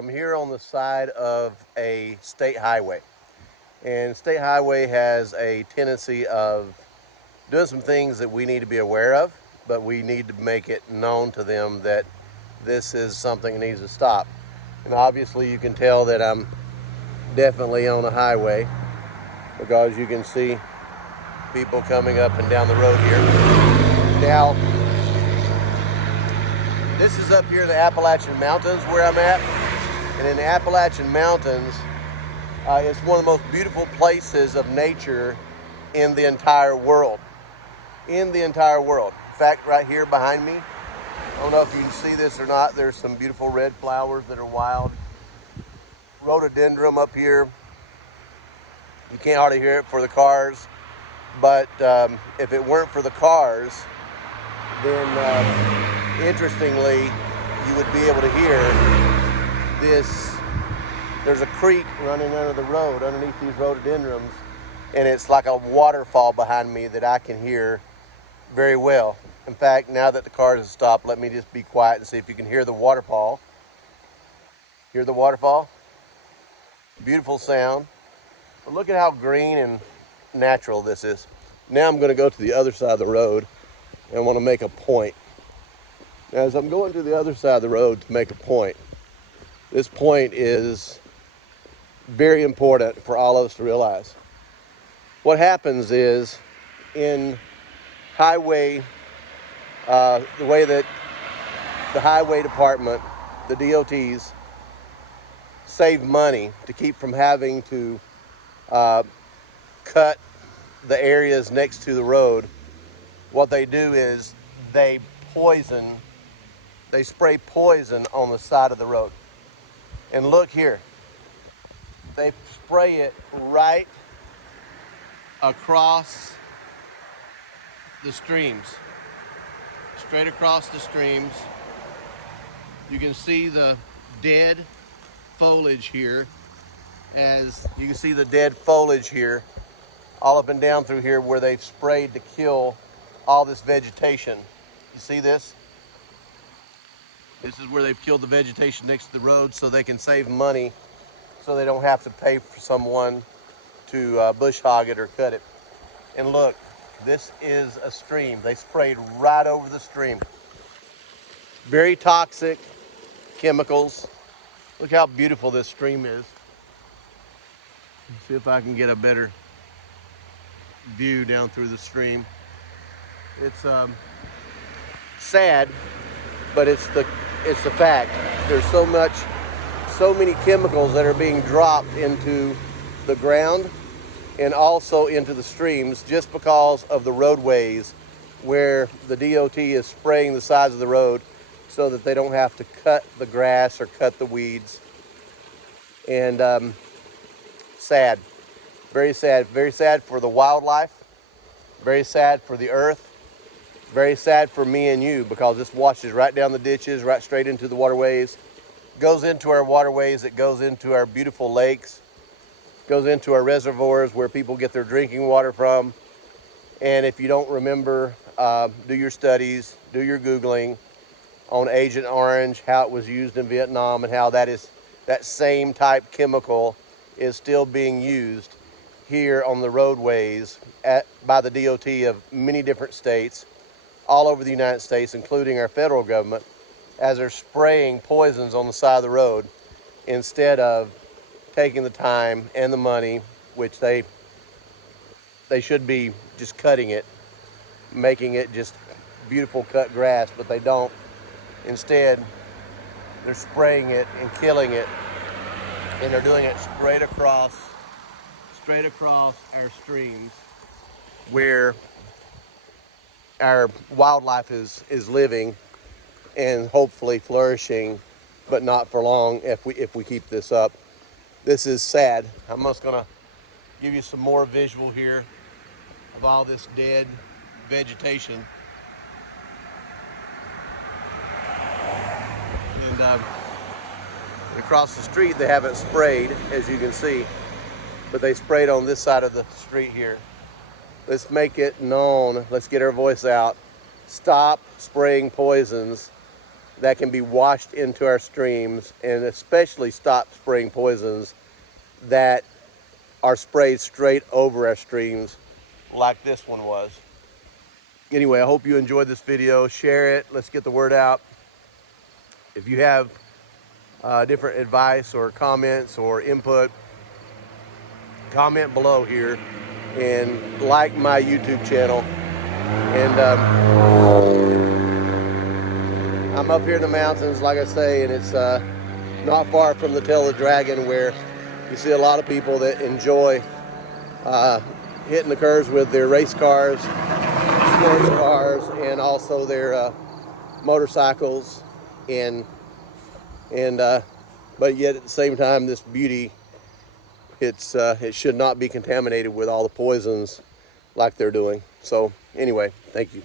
I'm here on the side of a state highway, and state highway has a tendency of doing some things that we need to be aware of, but we need to make it known to them that this is something that needs to stop. And obviously you can tell that I'm definitely on a highway because you can see people coming up and down the road here. Now, this is up here in the Appalachian Mountains where I'm at. And in the Appalachian Mountains, it's one of the most beautiful places of nature in the entire world. In the entire world. In fact, right here behind me, I don't know if you can see this or not, there's some beautiful red flowers that are wild. Rhododendron up here. You can't hardly hear it for the cars, but if it weren't for the cars, then interestingly, you would be able to hear this. There's a creek running under the road, underneath these rhododendrons, and it's like a waterfall behind me that I can hear very well. In fact, now that the cars have stopped, let me just be quiet and see if you can hear the waterfall. Hear the waterfall? Beautiful sound. But look at how green and natural this is. Now I'm going to go to the other side of the road and I want to make a point. Now, as I'm going to the other side of the road to make a point, this point is very important for all of us to realize. What happens is in highway, the way that the highway department, the DOTs, save money to keep from having to cut the areas next to the road, what they do is they spray poison on the side of the road. And look here, they spray it right across the streams, straight across the streams. You can see the dead foliage here, as you can see the dead foliage here, all up and down through here where they've sprayed to kill all this vegetation. You see this? This is where they've killed the vegetation next to the road so they can save money, so they don't have to pay for someone to bush hog it or cut it. And look, this is a stream. They sprayed right over the stream. Very toxic chemicals. Look how beautiful this stream is. Let's see if I can get a better view down through the stream. It's sad, but it's the fact. There's so many chemicals that are being dropped into the ground and also into the streams just because of the roadways where the DOT is spraying the sides of the road so that they don't have to cut the grass or cut the weeds. And sad, very sad for the wildlife, very sad for the earth, very sad for me and you, because this washes right down the ditches, right straight into the waterways, goes into our waterways, it goes into our beautiful lakes, goes into our reservoirs where people get their drinking water from. And if you don't remember, do your studies, do your Googling on Agent Orange, how it was used in Vietnam, and how that same type chemical is still being used here on the roadways by the DOT of many different states all over the United States, including our federal government, as they're spraying poisons on the side of the road instead of taking the time and the money, which they should be just cutting it, making it just beautiful cut grass, but they don't. Instead, they're spraying it and killing it, and they're doing it straight across our streams where our wildlife is living and hopefully flourishing, but not for long if we keep this up. This is sad. I'm just gonna give you some more visual here of all this dead vegetation. And across the street they haven't sprayed, as you can see, but they sprayed on this side of the street here. Let's make it known. Let's get our voice out. Stop spraying poisons that can be washed into our streams, and especially stop spraying poisons that are sprayed straight over our streams like this one was. Anyway, I hope you enjoyed this video. Share it. Let's get the word out. If you have different advice or comments or input, comment below here and like my YouTube channel. And I'm up here in the mountains, like I say, and it's not far from the Tail of the Dragon, where you see a lot of people that enjoy hitting the curves with their race cars, sports cars, and also their motorcycles, but yet at the same time, this beauty, it should not be contaminated with all the poisons like they're doing. So anyway, thank you.